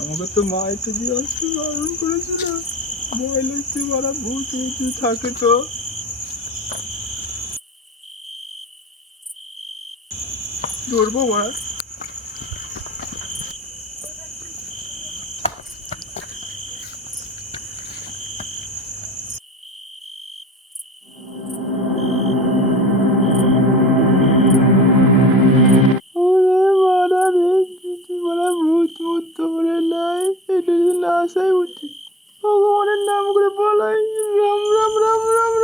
আমাকে তো মা এটা দিয়ে আসতে বারণ করেছিল। ভয় লাগছে, মারা ভূত থাকে তো। ধরবো মারা। ভূত ভূত তো মনে নাই, এটা যদি না আসাই উচিত। ভগবানের নাম করে বলাই, রাম রাম রাম রাম